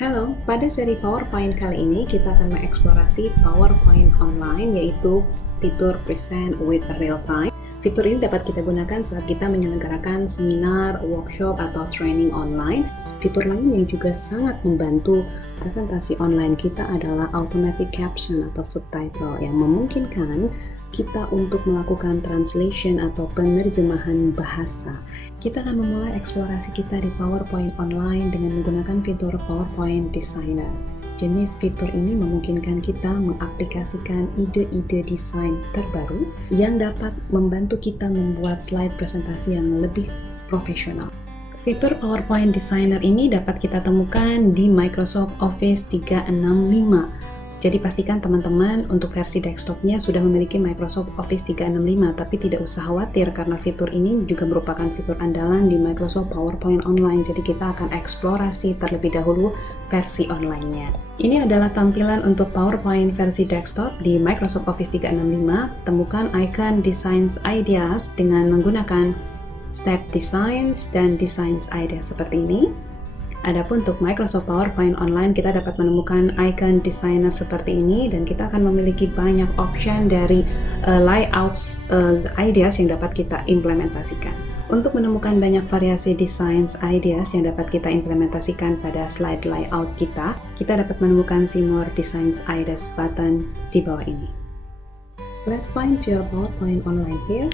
Halo, pada seri PowerPoint kali ini kita akan mengeksplorasi PowerPoint online, yaitu fitur Present with Real Time. Fitur ini dapat kita gunakan saat kita menyelenggarakan seminar, workshop, atau training online. Fitur lain yang juga sangat membantu presentasi online kita adalah Automatic Caption atau Subtitle yang memungkinkan kita untuk melakukan translation atau penerjemahan bahasa. Kita akan memulai eksplorasi kita di PowerPoint online dengan menggunakan fitur PowerPoint Designer. Jenis fitur ini memungkinkan kita mengaplikasikan ide-ide desain terbaru yang dapat membantu kita membuat slide presentasi yang lebih profesional. Fitur PowerPoint Designer ini dapat kita temukan di Microsoft Office 365. Jadi pastikan teman-teman untuk versi desktopnya sudah memiliki Microsoft Office 365, tapi tidak usah khawatir karena fitur ini juga merupakan fitur andalan di Microsoft PowerPoint Online. Jadi kita akan eksplorasi terlebih dahulu versi online-nya. Ini adalah tampilan untuk PowerPoint versi desktop di Microsoft Office 365. Temukan icon Designs Ideas dengan menggunakan Step Designs dan Designs Ideas seperti ini. Adapun untuk Microsoft PowerPoint Online kita dapat menemukan icon designer seperti ini dan kita akan memiliki banyak option dari layouts ideas yang dapat kita implementasikan. Untuk menemukan banyak variasi designs ideas yang dapat kita implementasikan pada slide layout kita dapat menemukan See More Designs Ideas button di bawah ini. Let's find your PowerPoint Online here.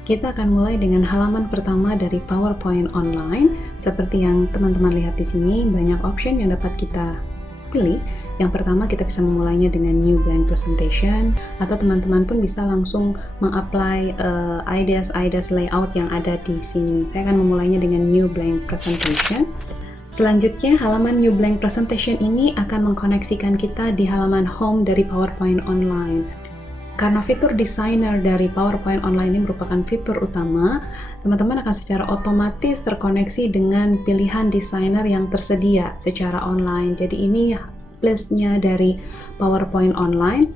Kita akan mulai dengan halaman pertama dari PowerPoint Online. Seperti yang teman-teman lihat di sini, banyak option yang dapat kita pilih. Yang pertama, kita bisa memulainya dengan New Blank Presentation, atau teman-teman pun bisa langsung mengapply ideas layout yang ada di sini. Saya akan memulainya dengan New Blank Presentation. Selanjutnya, halaman New Blank Presentation ini akan mengkoneksikan kita di halaman Home dari PowerPoint Online. Karena fitur designer dari PowerPoint Online ini merupakan fitur utama, teman-teman akan secara otomatis terkoneksi dengan pilihan designer yang tersedia secara online. Jadi ini plusnya dari PowerPoint Online,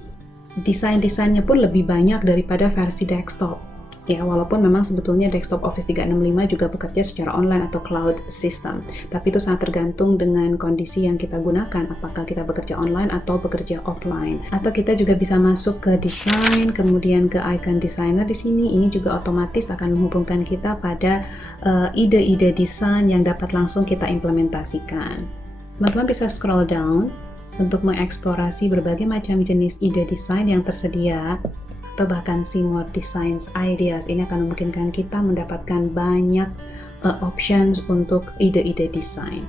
desain-desainnya pun lebih banyak daripada versi desktop. Ya, walaupun memang sebetulnya desktop Office 365 juga bekerja secara online atau cloud system. Tapi itu sangat tergantung dengan kondisi yang kita gunakan, apakah kita bekerja online atau bekerja offline. Atau kita juga bisa masuk ke desain, kemudian ke icon designer di sini. Ini juga otomatis akan menghubungkan kita pada ide-ide desain yang dapat langsung kita implementasikan. Teman-teman bisa scroll down untuk mengeksplorasi berbagai macam jenis ide desain yang tersedia, atau bahkan See More Designs Ideas. Ini akan memungkinkan kita mendapatkan banyak options untuk ide-ide desain.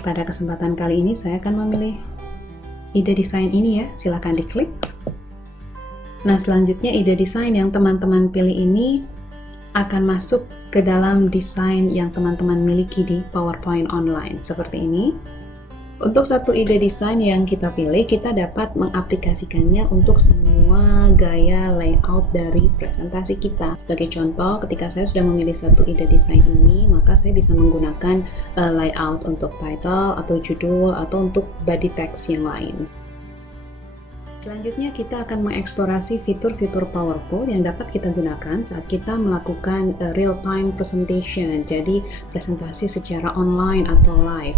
Pada kesempatan kali ini saya akan memilih ide desain ini ya, silakan diklik. Nah, selanjutnya ide desain yang teman-teman pilih ini akan masuk ke dalam desain yang teman-teman miliki di PowerPoint Online seperti ini. Untuk satu ide desain yang kita pilih, kita dapat mengaplikasikannya untuk semua gaya layout dari presentasi kita. Sebagai contoh, ketika saya sudah memilih satu ide desain ini, maka saya bisa menggunakan layout untuk title atau judul atau untuk body text yang lain. Selanjutnya kita akan mengeksplorasi fitur-fitur PowerPoint yang dapat kita gunakan saat kita melakukan real-time presentation, jadi presentasi secara online atau live,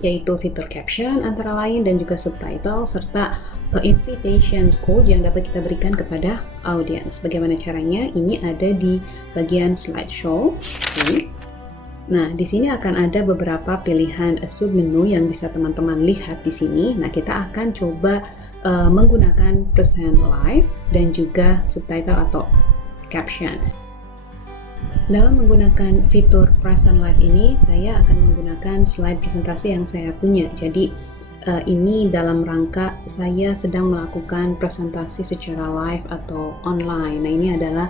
yaitu fitur caption antara lain dan juga subtitle serta invitation code yang dapat kita berikan kepada audiens. Bagaimana caranya? Ini ada di bagian slideshow. Nah, di sini akan ada beberapa pilihan submenu yang bisa teman-teman lihat di sini. Nah, kita akan coba menggunakan present live dan juga subtitle atau caption. Dalam menggunakan fitur Present Live ini, saya akan menggunakan slide presentasi yang saya punya. Jadi, ini dalam rangka saya sedang melakukan presentasi secara live atau online. Nah, ini adalah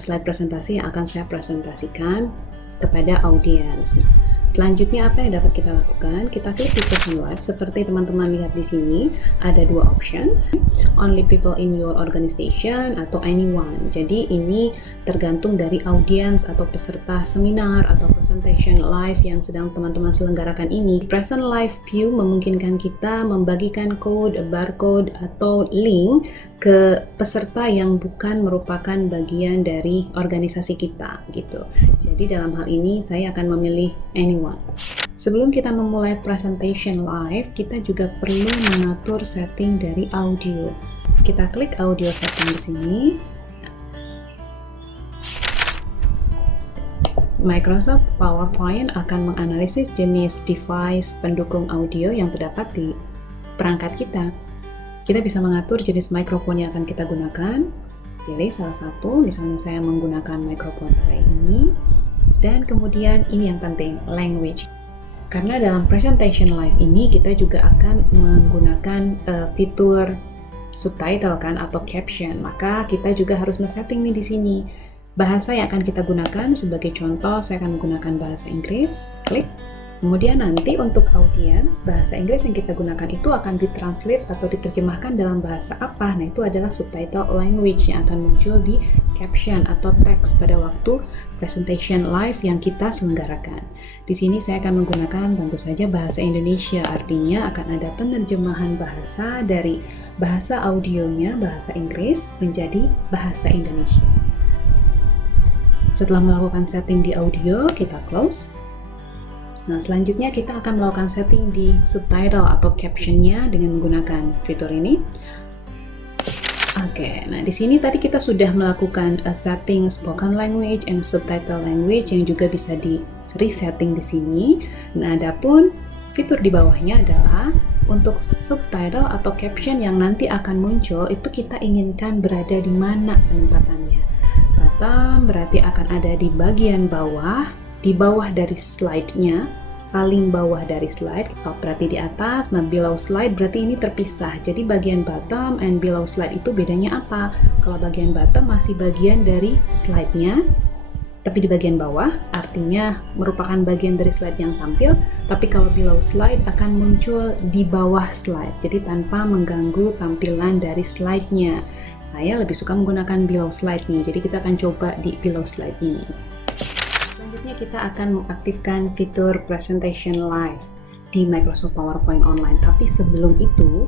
slide presentasi yang akan saya presentasikan kepada audiens. Selanjutnya apa yang dapat kita lakukan? Kita klik di present live. Seperti teman-teman lihat di sini, ada dua option, only people in your organization atau anyone. Jadi ini tergantung dari audiens atau peserta seminar atau presentation live yang sedang teman-teman selenggarakan ini. Present live view memungkinkan kita membagikan code, barcode, atau link ke peserta yang bukan merupakan bagian dari organisasi kita gitu. Jadi dalam hal ini saya akan memilih anyone. Sebelum kita memulai presentation live, kita juga perlu mengatur setting dari audio. Kita klik audio setting di sini. Microsoft PowerPoint akan menganalisis jenis device pendukung audio yang terdapat di perangkat kita. Kita bisa mengatur jenis mikrofon yang akan kita gunakan. Pilih salah satu, misalnya saya menggunakan mikrofon array ini. Dan kemudian ini yang penting, language. Karena dalam presentation live ini kita juga akan menggunakan fitur subtitle kan atau caption. Maka kita juga harus men-setting nih di sini. Bahasa yang akan kita gunakan, sebagai contoh saya akan menggunakan bahasa Inggris. Klik. Kemudian nanti untuk audiens, bahasa Inggris yang kita gunakan itu akan ditranslate atau diterjemahkan dalam bahasa apa. Nah, itu adalah subtitle language yang akan muncul di caption atau teks pada waktu presentation live yang kita selenggarakan. Di sini saya akan menggunakan tentu saja bahasa Indonesia, artinya akan ada penerjemahan bahasa dari bahasa audionya, bahasa Inggris, menjadi bahasa Indonesia. Setelah melakukan setting di audio, kita close. Nah, selanjutnya kita akan melakukan setting di subtitle atau captionnya dengan menggunakan fitur ini. Oke, nah di sini tadi kita sudah melakukan setting spoken language and subtitle language yang juga bisa di resetting di sini. Nah, adapun fitur di bawahnya adalah untuk subtitle atau caption yang nanti akan muncul itu kita inginkan berada di mana penempatannya. Bottom berarti akan ada di bagian bawah, di bawah dari slide-nya, paling bawah dari slide. Top berarti di atas, nah below slide berarti ini terpisah. Jadi bagian bottom and below slide itu bedanya apa? Kalau bagian bottom masih bagian dari slide-nya, tapi di bagian bawah artinya merupakan bagian dari slide yang tampil. Tapi kalau below slide akan muncul di bawah slide, jadi tanpa mengganggu tampilan dari slide-nya. Saya lebih suka menggunakan below slide nih, jadi kita akan coba di below slide ini. Selanjutnya kita akan mengaktifkan fitur presentation live di Microsoft PowerPoint Online. Tapi sebelum itu,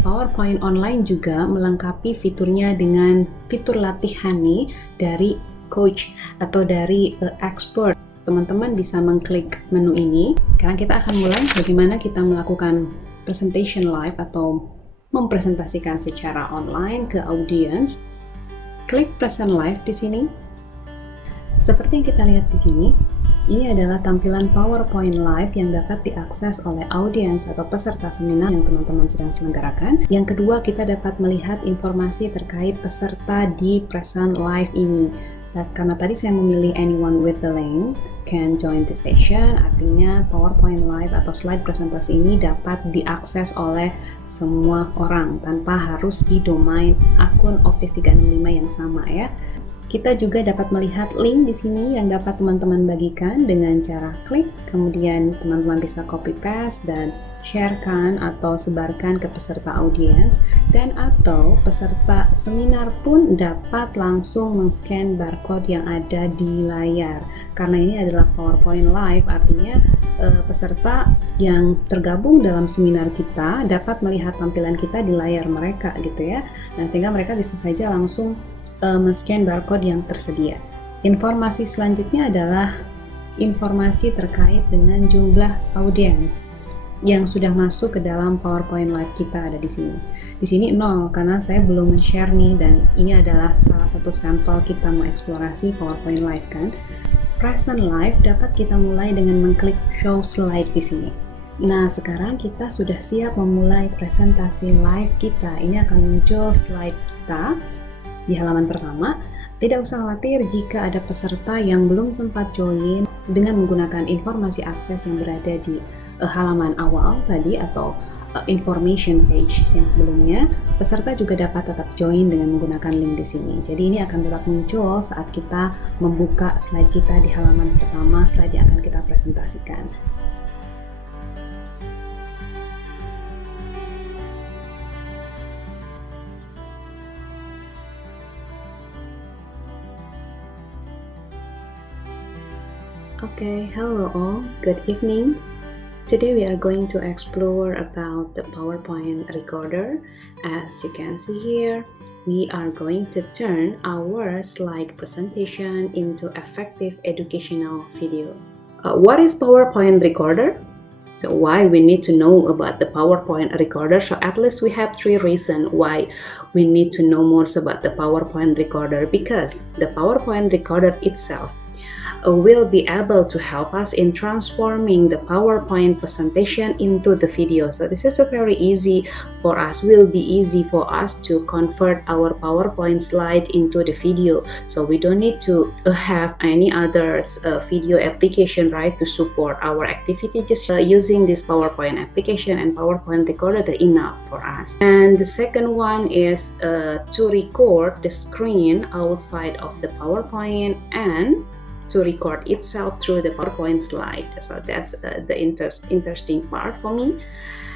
PowerPoint Online juga melengkapi fiturnya dengan fitur latihan nih dari coach atau dari expert. Teman-teman bisa mengklik menu ini, karena kita akan mulai bagaimana kita melakukan presentation live atau mempresentasikan secara online ke audience. Klik present live di sini. Seperti yang kita lihat di sini, ini adalah tampilan PowerPoint live yang dapat diakses oleh audiens atau peserta seminar yang teman-teman sedang selenggarakan. Yang kedua, kita dapat melihat informasi terkait peserta di present live ini. Karena tadi saya memilih anyone with the link can join the session, artinya PowerPoint live atau slide presentasi ini dapat diakses oleh semua orang tanpa harus di domain akun Office 365 yang sama ya. Kita juga dapat melihat link di sini yang dapat teman-teman bagikan dengan cara klik, kemudian teman-teman bisa copy paste dan sharekan atau sebarkan ke peserta audiens, dan atau peserta seminar pun dapat langsung men-scan barcode yang ada di layar. Karena ini adalah PowerPoint live, artinya peserta yang tergabung dalam seminar kita dapat melihat tampilan kita di layar mereka gitu ya. Nah, sehingga mereka bisa saja langsung men-scan barcode yang tersedia. Informasi selanjutnya adalah informasi terkait dengan jumlah audiens yang sudah masuk ke dalam PowerPoint live kita ada di sini. Di sini 0 karena saya belum men-share nih, dan ini adalah salah satu sampel kita mengeksplorasi PowerPoint live kan. Present live dapat kita mulai dengan mengklik show slide di sini. Nah, sekarang kita sudah siap memulai presentasi live kita. Ini akan muncul slide kita di halaman pertama. Tidak usah khawatir jika ada peserta yang belum sempat join dengan menggunakan informasi akses yang berada di halaman awal tadi atau information page yang sebelumnya. Peserta juga dapat tetap join dengan menggunakan link di sini. Jadi ini akan tetap muncul saat kita membuka slide kita di halaman pertama, slide yang akan kita presentasikan. presentasikan. Okay, hello all, good evening. Today we are going to explore about the PowerPoint recorder. As you can see here, we are going to turn our slide presentation into effective educational video. What is PowerPoint recorder? So why we need to know about the PowerPoint recorder? So at least we have 3 reasons why we need to know more about the PowerPoint recorder, because the PowerPoint recorder itself will be able to help us in transforming the PowerPoint presentation into the video. So this is a very easy for us, will be easy for us to convert our PowerPoint slide into the video. So we don't need to have any other video application, right, to support our activity. Just using this PowerPoint application and PowerPoint recorder is enough for us. And the second one is to record the screen outside of the PowerPoint and to record itself through the PowerPoint slide. So that's the interesting part for me.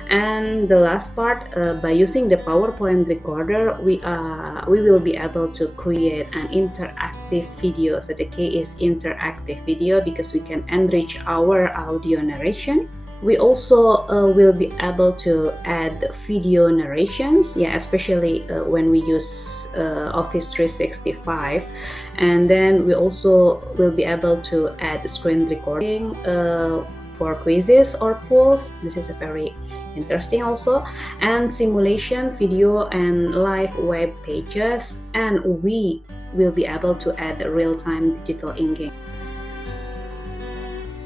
And the last part, by using the PowerPoint recorder, we will be able to create an interactive video. So the key is interactive video because we can enrich our audio narration. We also will be able to add video narrations, especially when we use Office 365. And then we also will be able to add screen recording for quizzes or polls. This is a very interesting also. And simulation video and live web pages. And we will be able to add real-time digital engagement.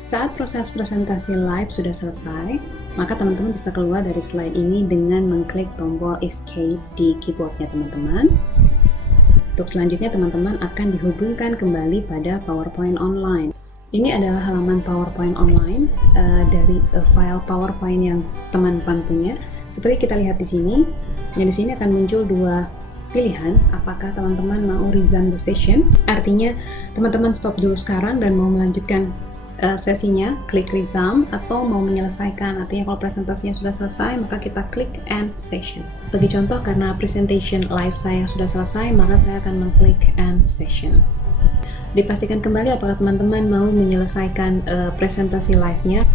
Saat proses presentasi live sudah selesai, maka teman-teman bisa keluar dari slide ini dengan mengklik tombol Escape di keyboardnya teman-teman. Untuk selanjutnya teman-teman akan dihubungkan kembali pada PowerPoint Online. Ini adalah halaman PowerPoint Online dari file PowerPoint yang teman-teman punya. Seperti kita lihat di sini, yang di sini akan muncul 2 pilihan, apakah teman-teman mau resume the session, artinya teman-teman stop dulu sekarang dan mau melanjutkan sesinya, klik resume, atau mau menyelesaikan, artinya kalau presentasinya sudah selesai maka kita klik end session. Sebagai contoh, karena presentation live saya sudah selesai, maka saya akan mengklik end session. Dipastikan kembali apakah teman-teman mau menyelesaikan presentasi live-nya,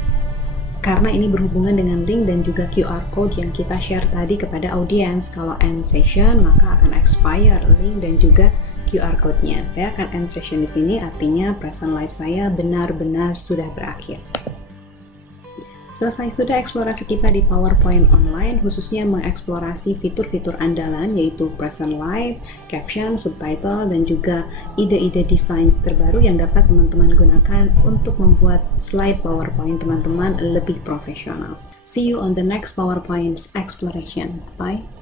karena ini berhubungan dengan link dan juga QR code yang kita share tadi kepada audiens. Kalau end session maka akan expire link dan juga QR code-nya. Saya akan end session di sini, artinya present live saya benar-benar sudah berakhir. Selesai sudah eksplorasi kita di PowerPoint Online, khususnya mengeksplorasi fitur-fitur andalan yaitu present live, caption, subtitle, dan juga ide-ide desain terbaru yang dapat teman-teman gunakan untuk membuat slide PowerPoint teman-teman lebih profesional. See you on the next PowerPoint exploration. Bye!